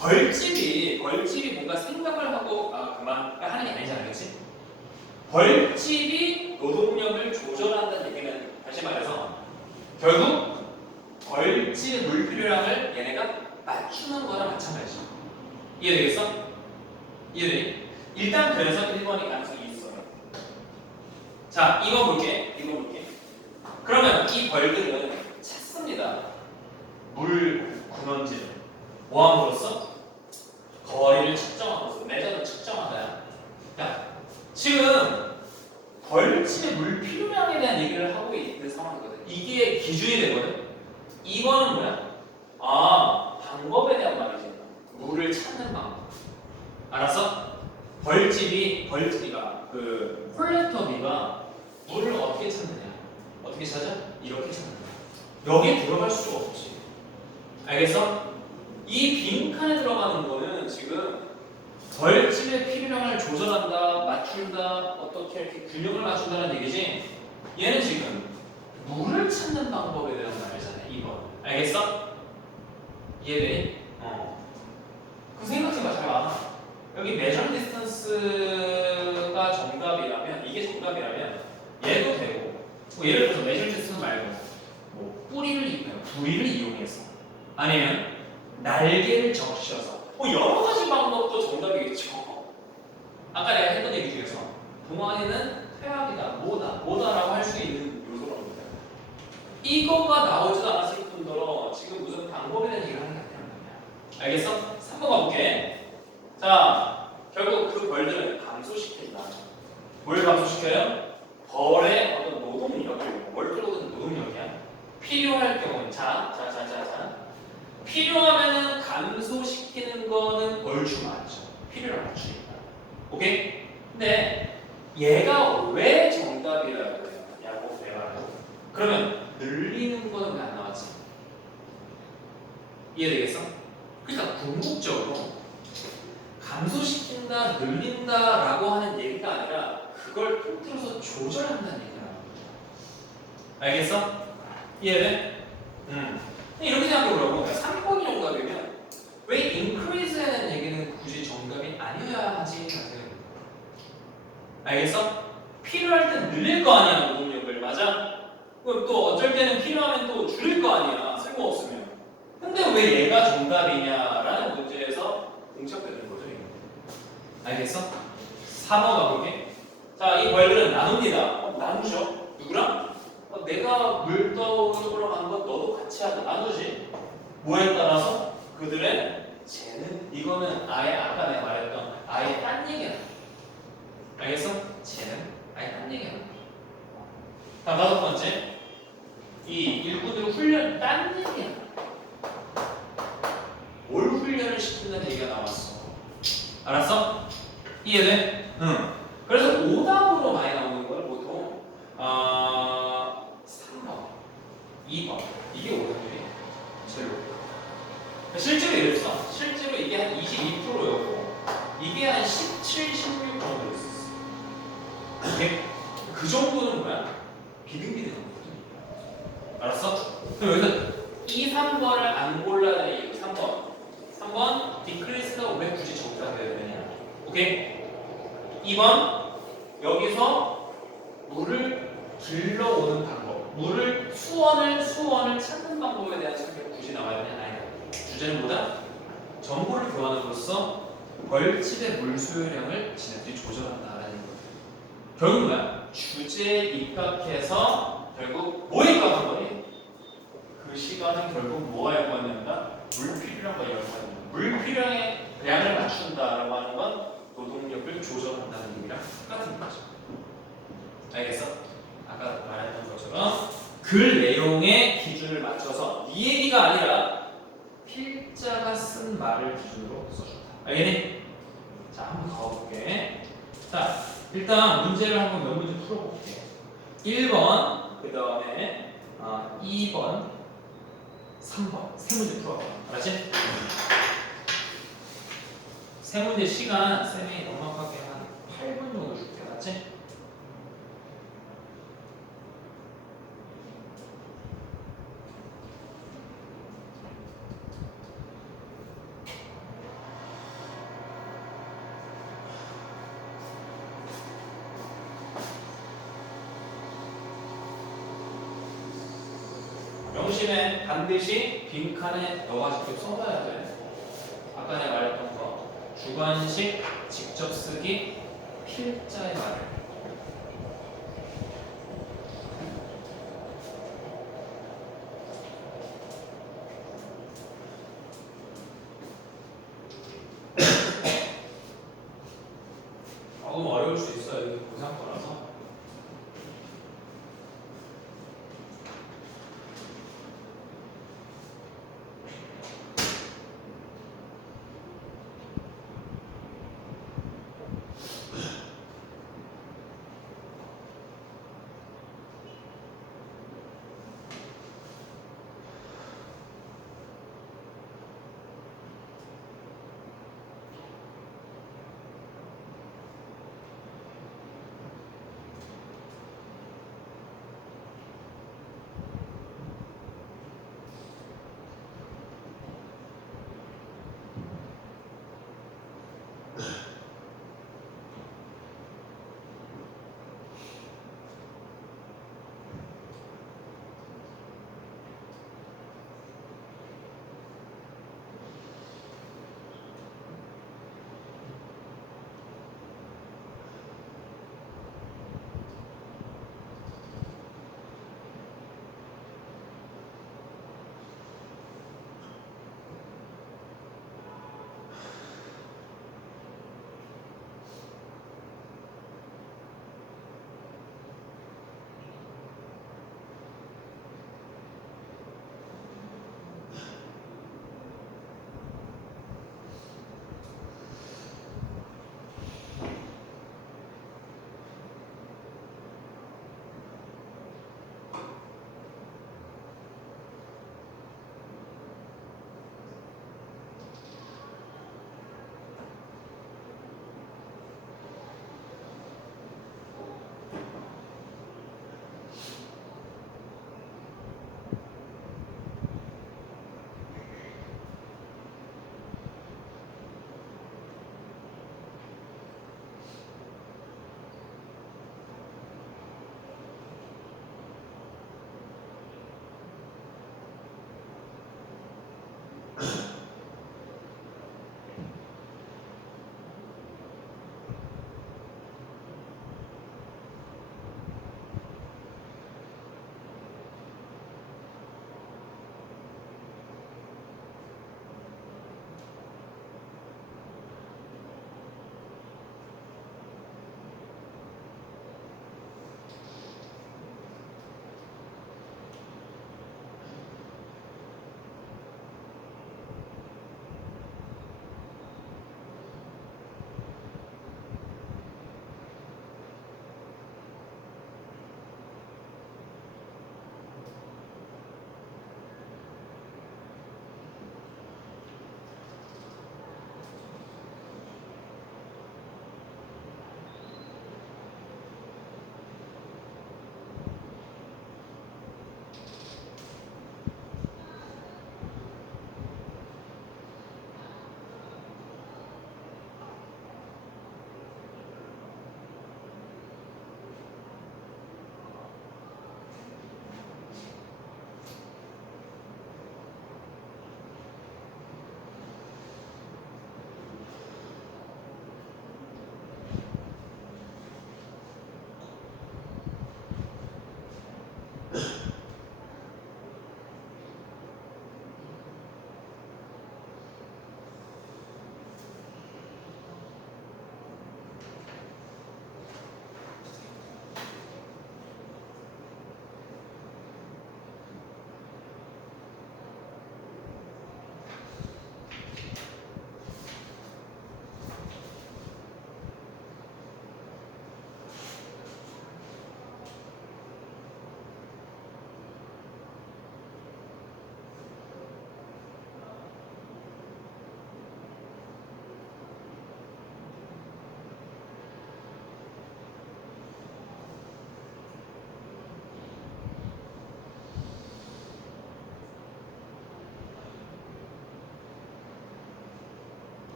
벌집이 뭔가 생각을 하고 그만 하는 게 아니잖아, 그렇지? 벌집이 노동력을 조절한다는 얘기는 다시 말해서 결국 벌집의 물 필요량을 얘네가 맞추는 거랑 마찬가지죠. 이해되겠어? 이해되니? 일단 그래서 1번이 가능성이 있어요. 자, 2번 볼게. 그러면 이 벌들은 찾습니다. 물 군원지를 뭐함으로써? 거리를 측정함으로써 매점을 측정하다야. 야, 지금 벌집의 물 필요량에 대한 얘기를 하고 있는 상황이거든. 이게 기준이 되거든. 이거는 뭐야? 방법에 대한 말이지. 물을 찾는 방법. 알았어? 벌집이가 그 콜렉터비가 물을 어떻게 찾느냐? 어떻게 찾아? 이렇게 찾는 거야. 여기에 들어갈 수가 없지. 알겠어? 이 빈칸에 들어가는 거는 지금 벌집의 필요량을 조절한다, 맞춘다, 어떻게 이렇게 균형을 맞춘다는 얘기지. 얘는 지금 물을 찾는 방법에 대한 말이잖아. 2번. 알겠어? 이해돼? 그 생각해봐. 잘 봐. 여기 measure distance가 정답이라면, 이게 정답이라면 얘도 되고, 뭐 예를 들어서 measure distance 말고 뭐 부리를 이용해서 아니면 날개를 적셔서 여러 가지 방법도 정답이겠죠. 아까 내가 했던 얘기 중에서 동안이는 퇴학이다, 뭐다라고 할 수 있는 요소랍니다. 이거가 나오지도 않았을 뿐더러 지금 무슨 방법에 대한 얘기를 하는 게 아니란 말이야. 알겠어? 3번 가볼게. 자, 결국 그 벌들은 감소시킨다. 뭘 감소시켜요? 벌의 어떤 노동력을, 뭘 끌어오는 노동력이야. 필요할 경우는 자. 필요하면은 감소시키는 거는 얼추 맞죠. 필요를 맞추니까. 오케이? 근데 얘가 왜 정답이라고 하냐고 내가 그러면 늘리는 거는 왜 안 나왔지? 이해되겠어? 그러니까 궁극적으로 감소시킨다, 늘린다라고 하는 얘기가 아니라 그걸 통틀어서 조절한다는 얘기야. 알겠어? 이해돼? 이렇게 생각해보라고. 3번이 정답이면 왜 increase라는 얘기는 굳이 정답이 아니어야 하지? 알겠어? 필요할 땐 늘릴 거 아니야, 노동력을. 맞아? 그럼 또 어쩔 때는 필요하면 또 줄일 거 아니야, 쓸모없으면. 근데 왜 얘가 정답이냐라는 문제에서 공착되는 거죠, 이거. 알겠어? 4번 가볼게. 자, 이 벌들은 나눕니다. 나누죠? 누구랑? 내가 물 떠오르러 가는 건 너도 같이 하자. 나누지? 뭐에 따라서? 그들의 쟤는 이거는 아예 아까 내가 말했던 아예 딴 얘기야. 알겠어? 쟤는 아예 딴 얘기야. 다음 5번째. 이 일꾼들 훈련 딴 얘기야. 뭘 훈련을 시킨다는 얘기가 나왔어. 알았어? 이해돼? 응. 그래서 오답으로 많이 나오는 거는 보통 3번, 2번 이게 오답이에요. 제로. 실제로 이랬어. 실제로 이게 한 22%였고 이게 한 17, 16 정도 있었어. 오케이? 그 정도는 뭐야? 비등비등한 거거든. 알았어? 그럼 여기서 2, 3번을 안 골라야 돼. 3번 디크리스가 왜 굳이 적다 돼야 되냐? 오케이? 2번 여기서 물을 길러오는 방법, 물을 수원을 찾는 방법에 대한 설명이 굳이 나와야 되냐? 아니다. 주제는 뭐다? 정보를 교환함으로써 벌집의 물 수요량을 지네들이 조절한다라는 거예요. 결국 뭐야? 주제에 입각해서 결국 뭐에 입각한 거니? 그 시간은 결국 뭐가 연관된다? 물 필요량과 연관된다. 물 필요량의 양을 맞춘다라고 하는 건 노동력을 조절한다는 얘기랑 똑같은 거죠. 알겠어? 아까 말했던 것처럼 글 내용의 기준을 맞춰서 네 얘기가 아니라 필자가 쓴 말을 기준으로 써준다. 알겠니? 자, 한번 가볼게. 자, 일단 문제를 한번 몇 문제 풀어볼게. 1번, 그 다음에 2번, 3번 세 문제 풀어봐. 알았지? 세 문제 시간 쌤이 넉넉하게 한 8분 정도 줄게. 알았지? 명심해. 반드시 빈칸에 너가 직접 써봐야 돼. 아까 내가 말했던 거 주관식 직접 쓰기 필자의 말을 조금 어려울 수 있어요. 이게 고상 거라서.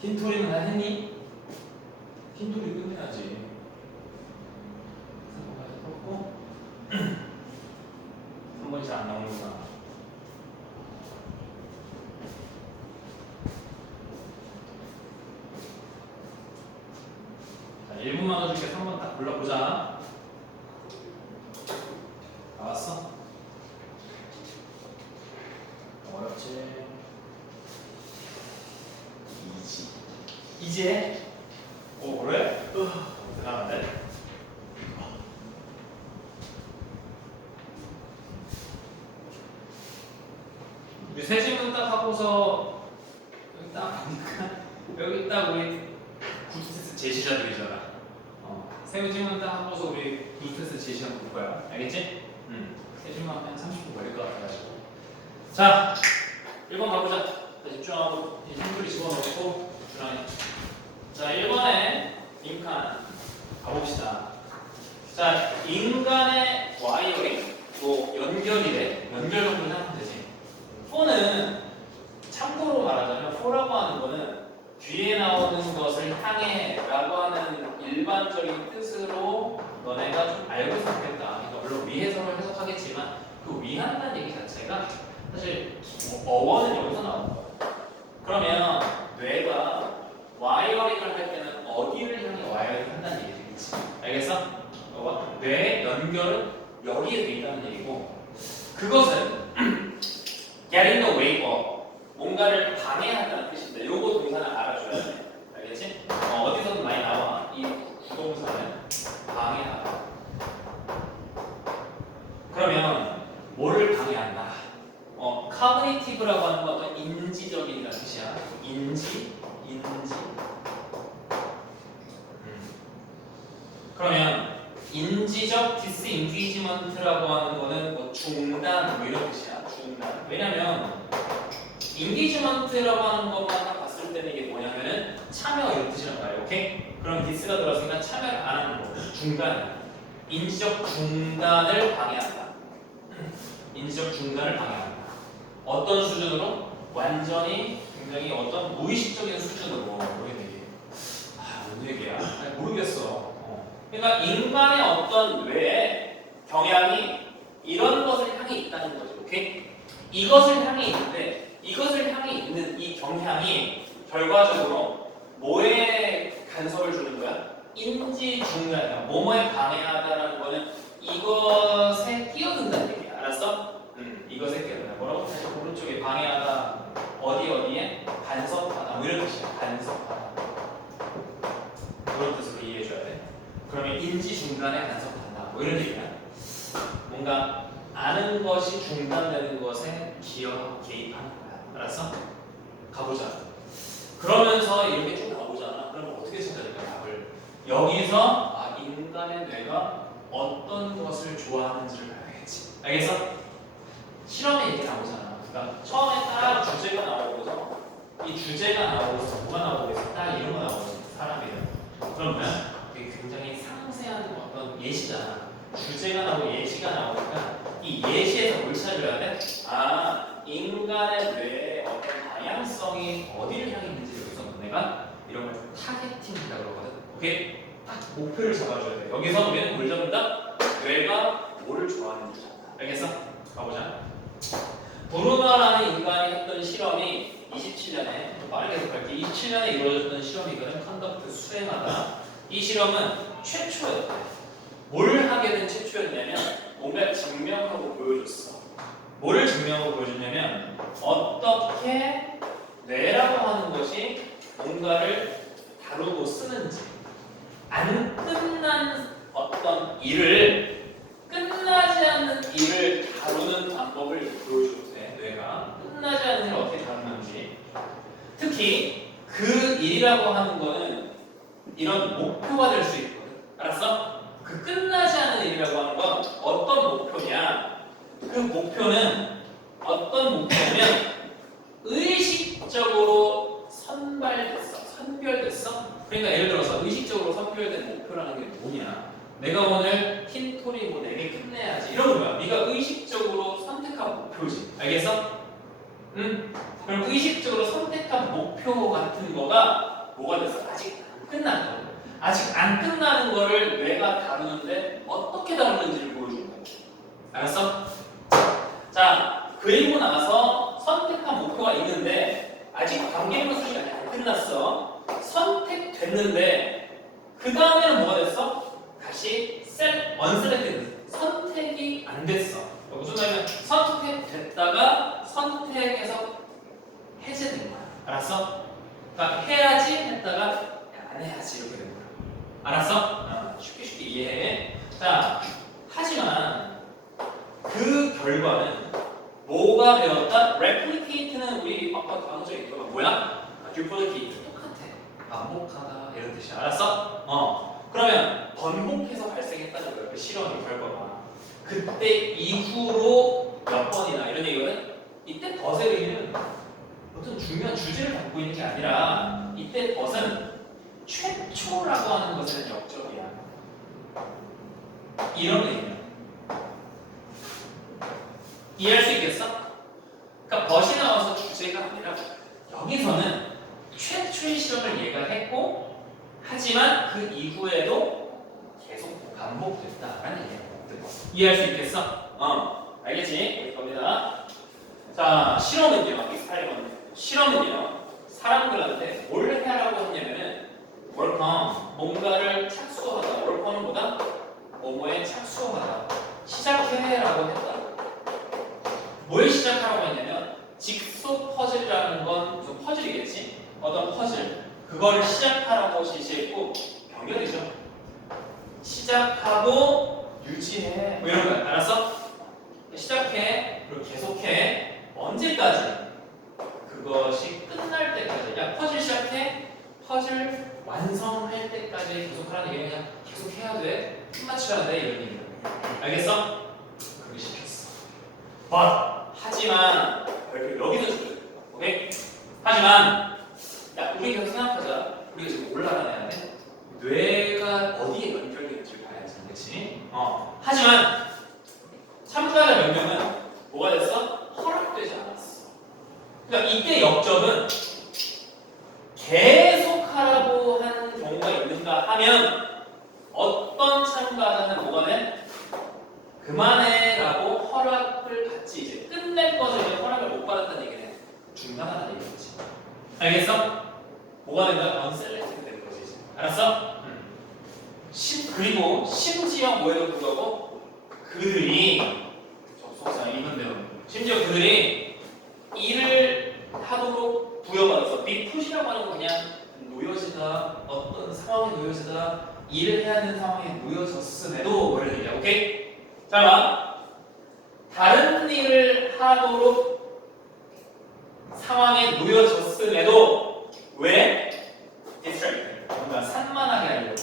흰토리는 다 했니? 흰토리 끝내야지. 3번까지 풀었고 3번이 잘 안 나오는구나. 자, 1분만 더 줄게. 3번 딱 불러보자. 나왔어? 어렵지? 이제? 오, 그래? 대단한데? 우리 세 질문 딱 하고서 여기 딱 보니까 여기 딱 우리 구스테스 제시자들이잖아. 세 질문 딱 하고서 우리 구스테스 제시한 볼 거야. 알겠지? 세 질문 하면 30분 걸릴 것 같아가지고. 자, 1번 가보자. 집중하고 이 흰줄이 집어넣고 주랑이. 자, 1번에 빈칸 가봅시다. 자, 인간의 와이어링, 뭐 연결이래. 연결 정도 생각하면 되지. for는 참고로 말하자면 for라고 하는 거는 뒤에 나오는 것을 향해 라고 하는 일반적인 뜻으로 너네가 좀 알고 있었겠다. 그러니까 물론 위해석을 해석하겠지만 그 위한다는 얘기 자체가 사실 어원은 여기서 나오는 거야. 그러면 뇌가 와이어링을 할 때는 어디를 향해 와이어링을 한다는 얘기지. 알겠어? 뇌 연결은 여기에 돼 있다는 얘기고 그것은 getting the way up 뭔가를 방해한다는 뜻인데 요거 동사는 알아줘야 돼. 알겠지? 어디서든 많이 나와. 이 구동사는 방해하다. 그러면 뭐를 방해한다? cognitive라고 하는 건 어떤 인지적이라는 뜻이야. 인지. 그러면 인지적 디스인게이지먼트라고 하는 거는 뭐 중단 뭐 이런 뜻이야. 중단. 왜냐면 인게이지먼트라고 하는 것만 딱 봤을 때는 이게 뭐냐면은 참여 이런 뜻이란 말이야. 오케이? 그럼 디스가 들어갔으니까 참여를 안 하는 거. 중단. 인지적 중단을 방해한다. 인지적 중단을 방해한다. 어떤 수준으로? 완전히 굉장히 어떤 무의식적인 수준으로 모르겠네 이게. 뭔 얘기야? 모르겠어. 그러니까 인간의 어떤 뇌의 경향이 이런 것을 향해 있다는 거죠. 오케이? 이것을 향해 있는데 이것을 향해 있는 이 경향이 결과적으로 뭐에 간섭을 주는 거야? 인지 중단이야. 뭐뭐에 방해하다라는 거는 이것에 끼어든다는 얘기야. 알았어? 이것에 끼어든다. 뭐라고? 오른쪽에 방해하다. 어디에? 간섭하다. 뭐 이런 뜻이야. 간섭하다. 그런 뜻으로 이해해줘야 돼. 그러면 인지 중단에 간섭한다. 뭐 이런 얘기야. 뭔가 아는 것이 중단되는 것에 개입하는 거야. 알았어? 가보자. 그러면서 이렇게 쭉 가보잖아. 그러면 어떻게 찾아낼까 답을? 여기서 인간의 뇌가 어떤 것을 좋아하는지를 알아야겠지. 알겠어? 실험에 얘기 나오잖아. 그러니까 처음에 딱 주제가 나오고서 이 주제가 나오고서 뭐가 나오겠어? 딱 이런 거 나오거든. 사람이는. 그러면 이게 굉장히 상세한 어떤 예시잖아. 주제가 나오고 예시가 나오니까 이 예시에서 뭘 찾아줘야 돼? 인간의 뇌의 어떤 다양성이 어디를 향해 있는지 여기서 너네가 이런 걸 타겟팅이라고 그러거든. 오케이? 딱 목표를 잡아줘야 돼. 여기서 우리는 뭘 잡는다? 뇌가 뭐를 좋아하는지 잡는다. 알겠어? 가보자. 브루너라는 인간이 했던 실험이 27년에 좀 빠르게 해석할게. 27년에 이루어졌던 실험이거든. 컨덕트 수행하다. 이 실험은 최초였대. 뭘 하게 된 최초였냐면 뭔가 증명하고 보여줬어. 뭘 증명하고 보여줬냐면 어떻게 뇌라고 하는 것이 뭔가를 다루고 쓰는지 안 끝난 어떤 일을 끝나지 않는 일을 다루는 방법을 보여줬대. 뇌가 끝나지 않는 일을 어떻게 다루는지 특히 그 일이라고 하는 거는 이런 목표가 될 수 있거든. 알았어? 그 끝나지 않는 일이라고 하는 건 어떤 목표냐? 그 목표는 어떤 목표냐면 의식적으로 선별됐어? 그러니까 예를 들어서 의식적으로 선별된 목표라는 게 뭐냐? 내가 오늘 흰토리 뭐 4개 끝내야지 이런 거야. 네가 의식적으로 선택한 목표지. 알겠어? 응? 그럼 의식적으로 선택한 목표 같은 거가 뭐가 됐어? 아직 안 끝났거든. 아직 안 끝나는 거를 뇌가 다루는데 어떻게 다루는지를 보여주는 거야. 알았어? 자, 그리고 나서 선택한 목표가 있는데 아직 관계임원 수준이 아직 안 끝났어. 선택됐는데 그 다음에는 뭐가 됐어? 다시 언셀렉티드 선택이 안 됐어. 무슨 말이냐면 선택됐다가 선택에서 해제된 거야. 알았어? 그러니까 해야지 했다가 안 해야지 이렇게 된 거야. 알았어? 쉽게 이해해. 자, 하지만 그 결과는 뭐가 되었다? replicate는 우리 아까 단어적인 얘기가 뭐야? duplicate 똑같아. 반복하다 이런 뜻이야. 알았어? 그러면 번복해서 발생했다는 거야. 그 실험의 결과가. 그때 이후로 몇 번이나 이런 얘기거든. 이때 덫의 의미는 어떤 중요한 주제를 담고 있는 게 아니라 이때 덫은 최초라고 하는 것은 역적이야. 이런 의미야. 이해할 수 있겠어? 그러니까 덫이 나와서 주제가 아니라 여기서는 최초의 실험을 얘가 했고 하지만 그 이후에도 계속 반복됐다라는 얘기야. 이해할 수 있겠어? 알겠지? 겁니다. 자, 실험은요, 실험은요, 사람들한테 뭘 해라고 했냐면은 work on, 뭔가를 착수하다. work on은 뭐다? 뭐뭐에 착수하다. 시작해라고 했다. 뭘 시작하라고 했냐면 직소 퍼즐이라는 건 무슨 퍼즐이겠지? 어떤 퍼즐. 그거를 시작하라고 지시했고 병렬이죠. 시작하고 유지해. 뭐 이런 거야. 알았어? 시작해. 그리고 계속해. 언제까지? 그것이 끝날 때까지. 야, 퍼즐 시작해. 퍼즐 완성할 때까지 계속 하라는 얘기야. 그냥 계속 해야 돼. 끝마쳐야 돼. 이런 얘기야. 알겠어? 그렇게 시켰어. 하지만 여기서 줄게. 오케이? 하지만 야, 우리 계속 생각하자. 우리가 지금 올라가야 돼. 뇌가 어디에 연결되는지 봐야지. 그렇지? 하지만 참가자 몇 명은 뭐가 됐어? 허락되지 않았어. 그러니까 이때 역적은 계속 하라고 하는 경우가 있는가 하면 어떤 참가자는 뭐가 돼? 그만해라고 허락을 받지. 이제 끝낼 것을 허락을 못 받았다는 얘기는 중단하는 얘기겠지. 알겠어? 뭐가 된 거야? 언셀렉티브 되는 거지. 이제. 알았어? 그리고 심지어 뭐에도 불구하고 그들이 접속사 있는데요. 심지어 그들이 일을 하도록 부여받아서 빅풋이라고 하는 건 그냥 놓여지다, 어떤 상황에 놓여지다, 일을 해야 하는 상황에 놓여졌음에도 뭐를 얘기해. 오케이? 자, 봐. 다른 일을 하도록 상황에 놓여졌음에도 왜? distract. 뭔가 산만하게 하려고.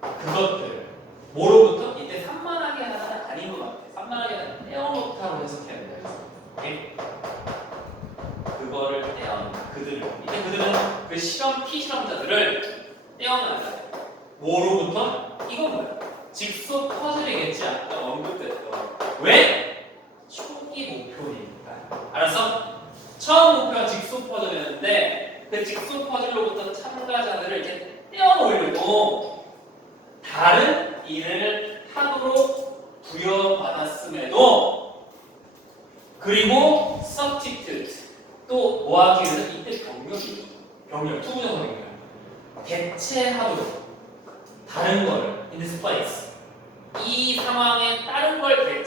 그것들. 뭐로부터? 이때 산만하게 하다가 아닌 것 같아. 산만하게 하다가 떼어놓다로 해석해야 돼요. 오케이? 그거를 떼어놓다. 그들을. 이때 그들은 그 실험, 피실험자들을 떼어놔야 돼. 뭐로부터? 이건 뭐야? 직소 퍼즐이겠지. 아까 언급됐던. 왜? 초기 목표니까. 알았어? 처음 목표가 직소 퍼즐이었는데 그 직소 퍼즐로부터 참가자들을 이제 떼어놓으려고 다른 일을 하도록 부여받았음에도 그리고 substitute 또 뭐하기 위해서 이때 병렬이죠. 병렬, 투부정사 병렬. 대체하도록 다른 걸 in this place 이 상황에 다른 걸 대체